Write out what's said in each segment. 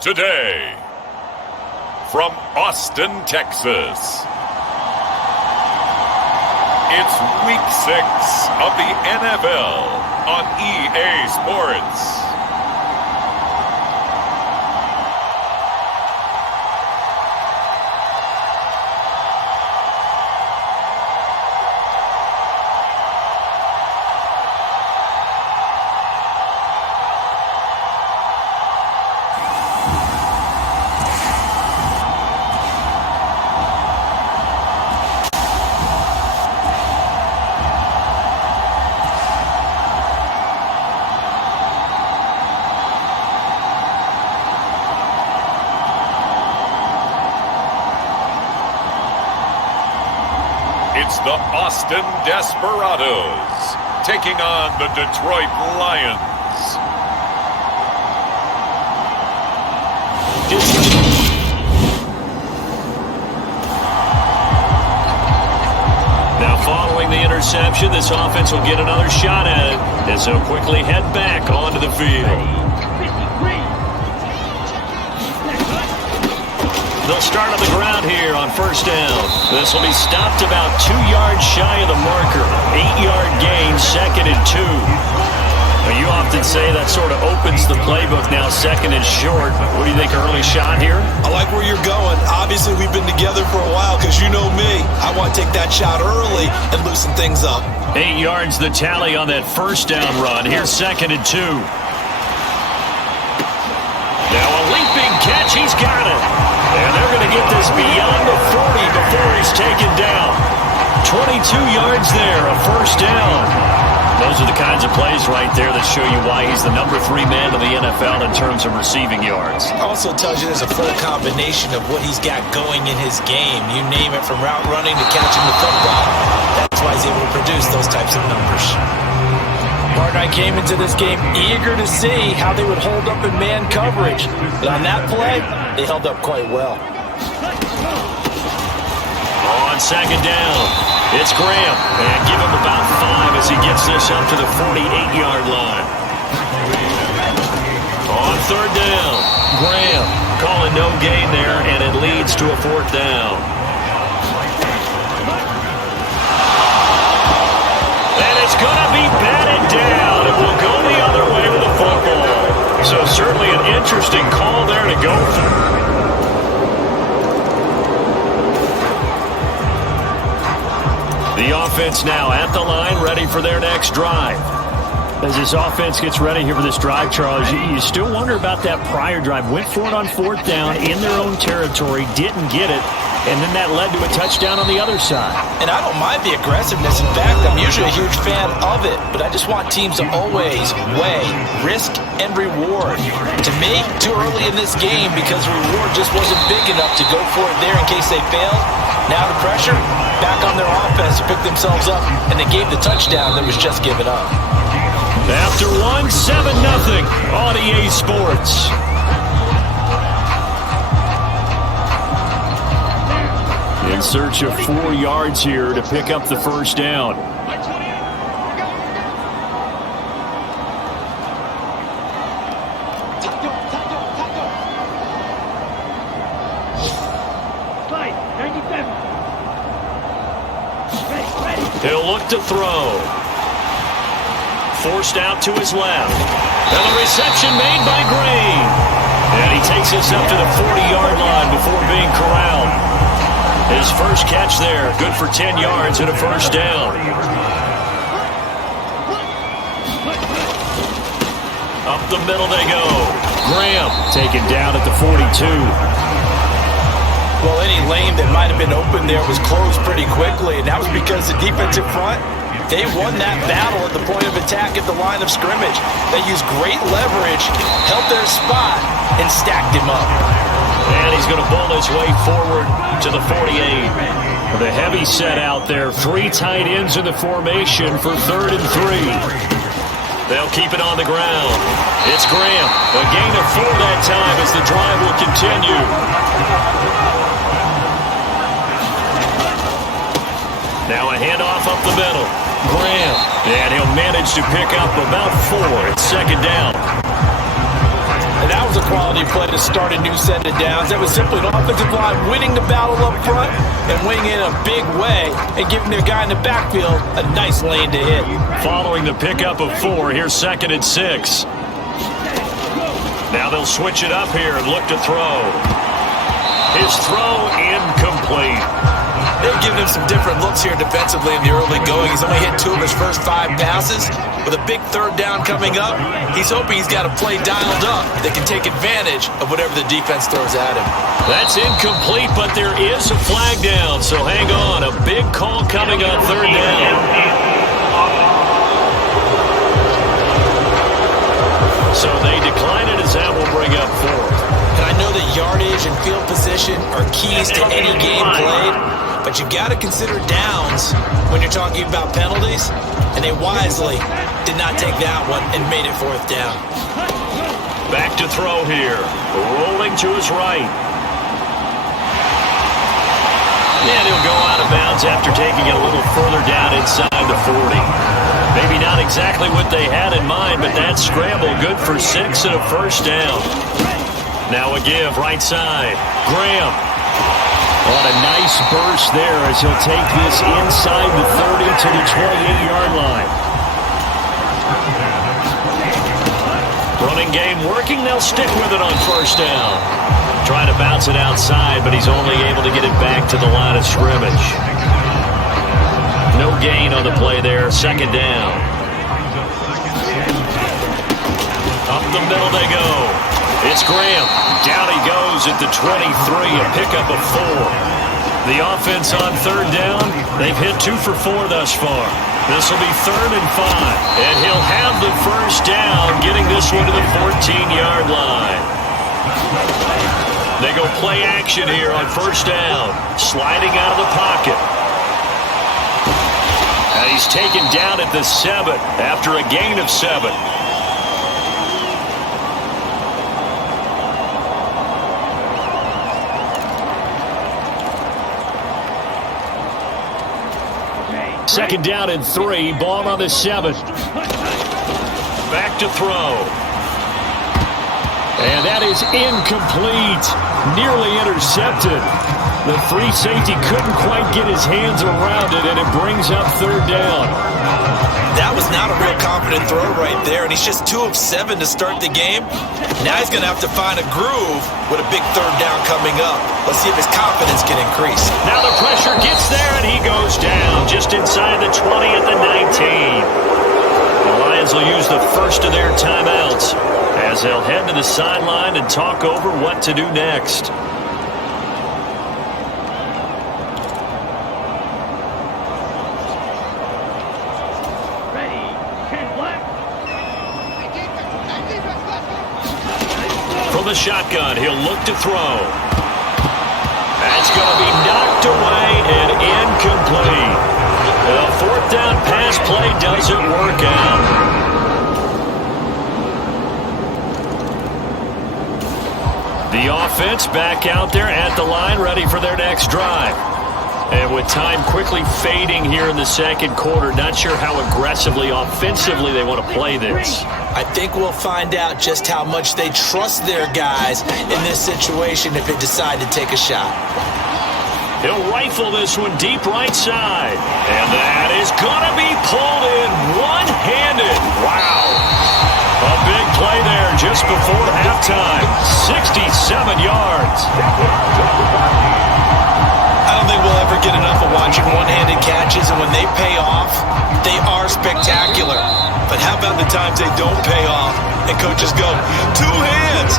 Today, from Austin, Texas, it's Week 6 of the NFL on EA Sports. It's the Austin Desperados taking on the Detroit Lions. Now following the interception, this offense will get another shot at it as they'll quickly head back onto the field. They'll start on the ground here on first down. This will be stopped about 2 yards shy of the marker. 8-yard gain, 2nd and 2. Now, you often say that sort of opens the playbook now, 2nd and short. What do you think, early shot here? I like where you're going. Obviously, we've been together for a while because you know me. I want to take that shot early and loosen things up. 8 yards the tally on that first down run. Here's 2nd and 2. Now a leaping catch. He's got it. And they're going to get this beyond the 40 before he's taken down. 22 yards there, a first down. Those are the kinds of plays right there that show you why he's the number 3 man in the NFL in terms of receiving yards. Also tells you there's a full combination of what he's got going in his game. You name it, from route running to catching the football. That's why he's able to produce those types of numbers. Partner, I came into this game eager to see how they would hold up in man coverage. But on that play, they held up quite well. On 2nd down, it's Graham. And give him about 5 as he gets this up to the 48-yard line. On 3rd down, Graham calling no gain there, and it leads to a 4th down. And it's going to be batted down. It will go the other way with the football. So certainly an interesting call there to go for. The offense now at the line, ready for their next drive. As this offense gets ready here for this drive, Charles, you still wonder about that prior drive. Went for it on 4th down in their own territory, didn't get it, and then that led to a touchdown on the other side. And I don't mind the aggressiveness. In fact, I'm usually a huge fan of it, but I just want teams to always weigh risk and reward. To me, too early in this game because the reward just wasn't big enough to go for it there in case they failed. Now the pressure back on their offense to pick themselves up, and they gave the touchdown that was just given up. After 1, 7-0 on EA Sports. In search of 4 yards here to pick up the first down. He'll look to throw. Forced out to his left. And the reception made by Green. And he takes this up to the 40-yard line before being corralled. His first catch there, good for 10 yards and a first down. Up the middle they go. Graham taken down at the 42. Well, any lane that might have been open there was closed pretty quickly, and that was because the defensive front, they won that battle at the point of attack at the line of scrimmage. They used great leverage, held their spot, and stacked him up. And he's going to bull his way forward to the 48. The heavy set out there. 3 tight ends in the formation for 3rd and 3. They'll keep it on the ground. It's Graham. A gain of 4 that time as the drive will continue. Now a handoff up the middle. Graham. And he'll manage to pick up about 4 at 2nd down. And that was a quality play to start a new set of downs. That was simply an offensive line winning the battle up front and winning in a big way and giving their guy in the backfield a nice lane to hit. Following the pickup of 4, here's 2nd and 6. Now they'll switch it up here and look to throw. His throw incomplete. They've given him some different looks here defensively in the early going. He's only hit 2 of his first 5 passes. With a big 3rd down coming up, he's hoping he's got a play dialed up that can take advantage of whatever the defense throws at him. That's incomplete, but there is a flag down, so hang on. A big call coming on 3rd down. So they decline it as that will bring up 4th. And I know that yardage and field position are keys to any game played, but you got to consider downs when you're talking about penalties, and they wisely did not take that one and made it 4th down. Back to throw here. Rolling to his right. And he'll go out of bounds after taking it a little further down inside the 40. Maybe not exactly what they had in mind, but that scramble good for 6 and a 1st down. Now a give, right side. Graham. On a nice burst there as he'll take this inside the 30 to the 28-yard line. Running game working. They'll stick with it on 1st down. Trying to bounce it outside, but he's only able to get it back to the line of scrimmage. No gain on the play there. 2nd down. Up the middle they go. It's Graham. Down he goes at the 23, a pickup of 4. The offense on 3rd down, they've hit 2 for 4 thus far. This will be 3rd and 5. And he'll have the 1st down, getting this one to the 14-yard line. They go play action here on 1st down. Sliding out of the pocket. And he's taken down at the 7 after a gain of 7. Second down and 3. Ball on the 7. Back to throw. And that is incomplete. Nearly intercepted. The free safety couldn't quite get his hands around it, and it brings up 3rd down. That was not a real confident throw right there, and he's just 2 of 7 to start the game. Now he's going to have to find a groove with a big 3rd down coming up. Let's see if his confidence can increase. Now the pressure gets there, and he goes down just inside the 20 at the 19. The Lions will use the first of their timeouts as they'll head to the sideline and talk over what to do next. From the shotgun, he'll look to throw. That's going to be knocked away and incomplete. The 4th down pass play doesn't work out. The offense back out there at the line, ready for their next drive. And with time quickly fading here in the 2nd quarter, not sure how aggressively, offensively they want to play this. I think we'll find out just how much they trust their guys in this situation if they decide to take a shot. He'll rifle this one deep right side. And that is going to be pulled in one-handed. Wow. A big play there just before halftime. 67 yards. I don't think we'll ever get enough of watching one-handed catches, and when they pay off, they are spectacular. But how about the times they don't pay off and coaches go, 2 hands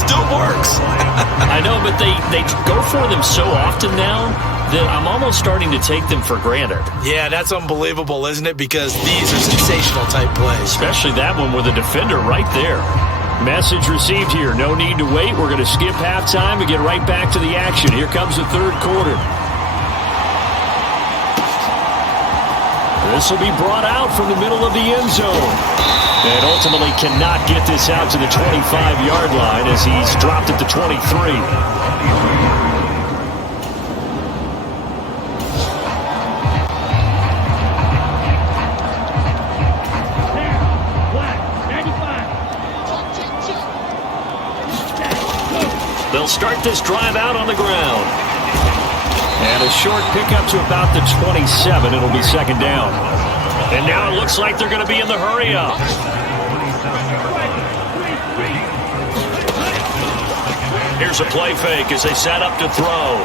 still works. I know, but they go for them so often now that I'm almost starting to take them for granted. Yeah, that's unbelievable, isn't it? Because these are sensational type plays. Especially that one with a defender right there. Message received here. No need to wait. We're going to skip halftime and get right back to the action. Here comes the 3rd quarter. This will be brought out from the middle of the end zone. And ultimately cannot get this out to the 25-yard line as he's dropped at the 23. They'll start this drive out on the ground. And a short pickup to about the 27. It'll be second down. And now it looks like they're going to be in the hurry up. Here's a play fake as they set up to throw.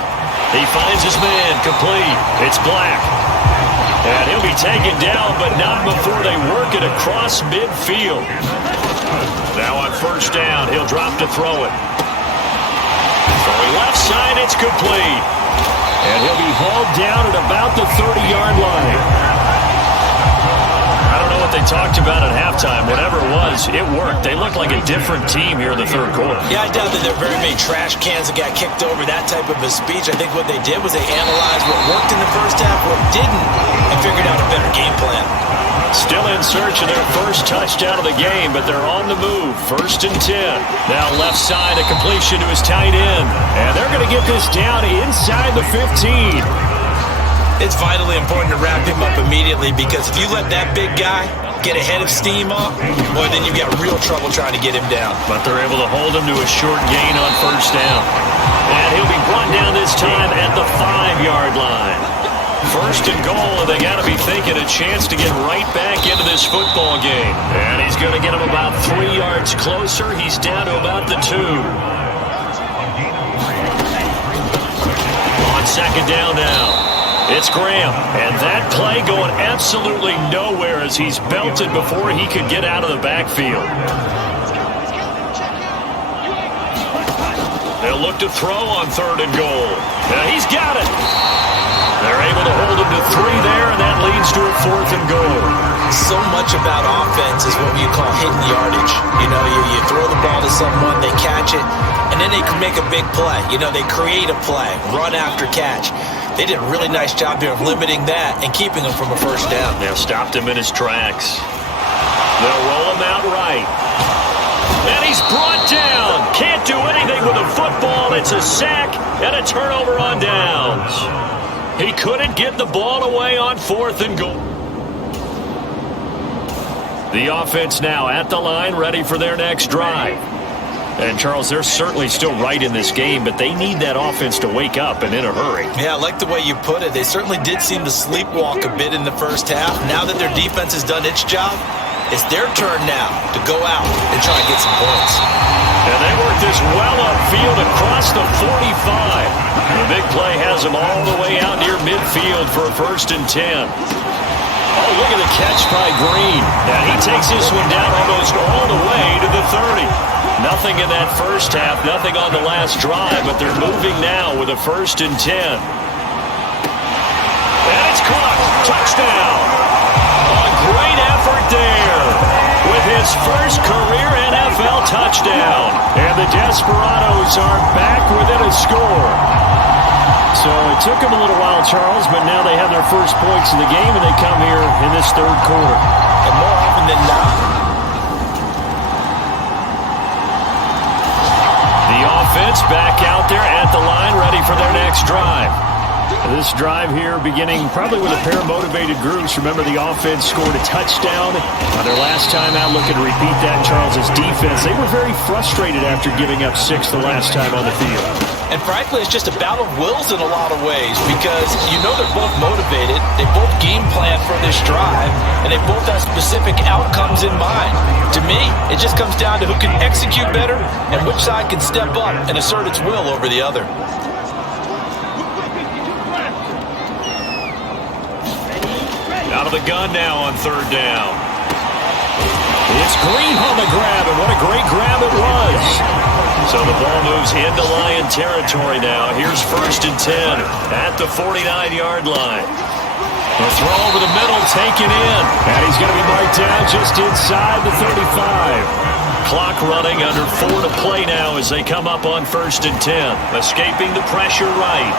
He finds his man, complete. It's Black. And he'll be taken down, but not before they work it across midfield. Now on first down, he'll drop to throw it. Throwing left side, it's complete. And he'll be hauled down at about the 30-yard line. I don't know what they talked about at halftime. Whatever it was, it worked. They looked like a different team here in the third quarter. Yeah, I doubt that there are very many trash cans that got kicked over, that type of a speech. I think what they did was they analyzed what worked in the first half, what didn't, and figured out a better game plan. Still in search of their first touchdown of the game, but they're on the move. First and 10. Now left side, a completion to his tight end. And they're going to get this down inside the 15. It's vitally important to wrap him up immediately, because if you let that big guy get ahead of steam up, boy, then you've got real trouble trying to get him down. But they're able to hold him to a short gain on first down. And he'll be brought down this time at the 5-yard line. First and goal, and they got to be thinking a chance to get right back into this football game. And he's going to get him about 3 yards closer. He's down to about the 2. On second down now. It's Graham, and that play going absolutely nowhere as he's belted before he could get out of the backfield. They'll look to throw on third and goal. Now he's got it. They're able to hold him to 3 there, and that leads to a 4th and goal. So much about offense is what you call hidden yardage. You know, you throw the ball to someone, they catch it, and then they can make a big play. You know, they create a play, run after catch. They did a really nice job here of limiting that and keeping him from a first down. They've stopped him in his tracks. They'll roll him out right. And he's brought down. Can't do anything with a football. It's a sack and a turnover on downs. He couldn't get the ball away on 4th and goal. The offense now at the line, ready for their next drive. And, Charles, they're certainly still right in this game, but they need that offense to wake up and in a hurry. Yeah, I like the way you put it. They certainly did seem to sleepwalk a bit in the first half. Now that their defense has done its job, it's their turn now to go out and try and get some points. And they work this well upfield across the 45. The big play has them all the way out near midfield for a first and 10. Oh, look at the catch by Green. And he takes this one down almost all the way to the 30. Nothing in that first half, nothing on the last drive, but they're moving now with a first and 10. And it's caught. Touchdown. A great effort there with his first career NFL touchdown. And the Desperados are back within a score. So it took them a little while, Charles, but now they have their first points in the game, and they come here in this third quarter. And more often than not, offense back out there at the line, ready for their next drive. This drive here beginning probably with a pair of motivated groups. Remember, the offense scored a touchdown on their last time out. Looking to repeat that. Charles's defense, they were very frustrated after giving up 6 the last time on the field. And frankly, it's just a battle of wills in a lot of ways, because you know they're both motivated, they both game plan for this drive, and they both have specific outcomes in mind. To me, it just comes down to who can execute better and which side can step up and assert its will over the other. Out of the gun now on third down. It's Green on the grab, and what a great grab it was. So the ball moves into Lion territory now. Here's first and 10 at the 49-yard line. The throw over the middle, taken in. And he's going to be marked down just inside the 35. Clock running, under 4 to play now as they come up on first and 10. Escaping the pressure right.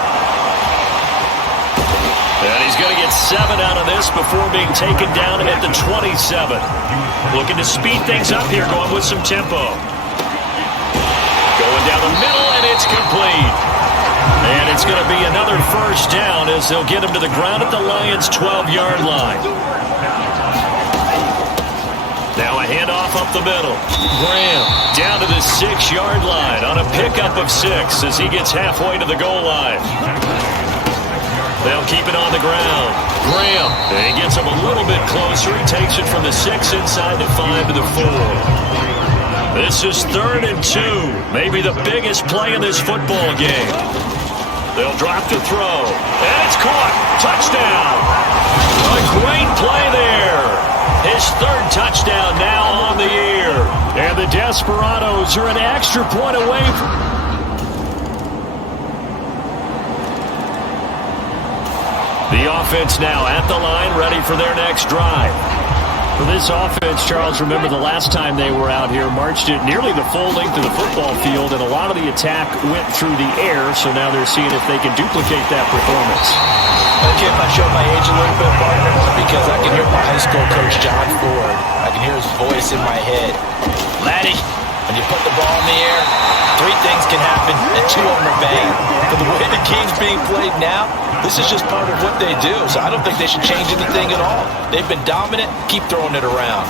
And he's going to get 7 out of this before being taken down at the 27. Looking to speed things up here, going with some tempo. Going down the middle, and it's complete. And it's going to be another first down as they'll get him to the ground at the Lions' 12-yard line. Now a handoff up the middle. Graham down to the 6-yard line on a pickup of 6 as he gets halfway to the goal line. They'll keep it on the ground. Graham, and he gets him a little bit closer. He takes it from the 6 inside the 5 to the 4. This is 3rd and 2. Maybe the biggest play in this football game. They'll drop to throw. And it's caught. Touchdown. A great play there. His 3rd touchdown now on the year. And the Desperados are an extra point away from... The offense now at the line, ready for their next drive. For this offense, Charles, remember the last time they were out here, marched it nearly the full length of the football field, and a lot of the attack went through the air, so now they're seeing if they can duplicate that performance. Okay, if I show my age a little bit, partner, because I can hear my high school coach, John Ford. I can hear his voice in my head. Laddie, when you put the ball in the air, 3 things can happen, and 2 of them are bad. But the way the game's being played now, this is just part of what they do, so I don't think they should change anything at all. They've been dominant. Keep throwing it around.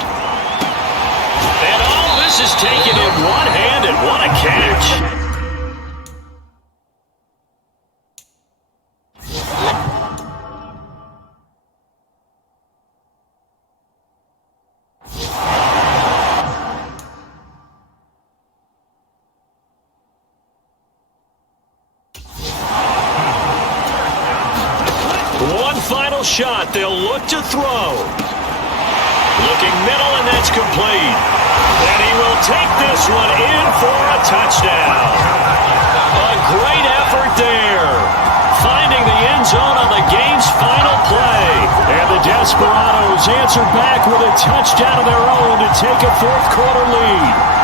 And all this is taken in one-handed. What a catch. Final shot. They'll look to throw. Looking middle, and that's complete. And he will take this one in for a touchdown. A great effort there. Finding the end zone on the game's final play. And the Desperados answer back with a touchdown of their own to take a 4th quarter lead.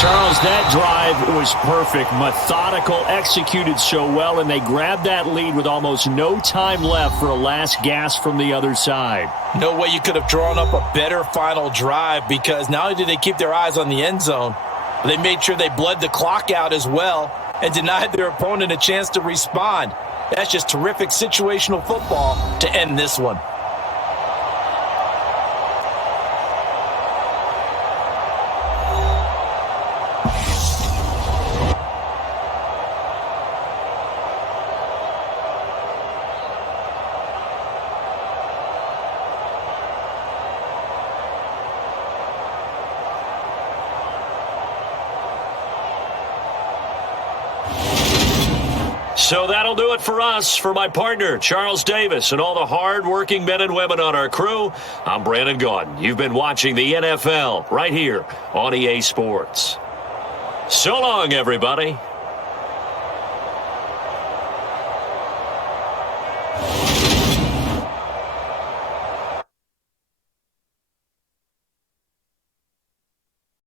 Charles, that drive was perfect, methodical, executed so well, and they grabbed that lead with almost no time left for a last gasp from the other side. No way you could have drawn up a better final drive, because not only did they keep their eyes on the end zone, but they made sure they bled the clock out as well and denied their opponent a chance to respond. That's just terrific situational football to end this one. So that'll do it for us. For my partner, Charles Davis, and all the hard-working men and women on our crew, I'm Brandon Gaudin. You've been watching the NFL right here on EA Sports. So long, everybody.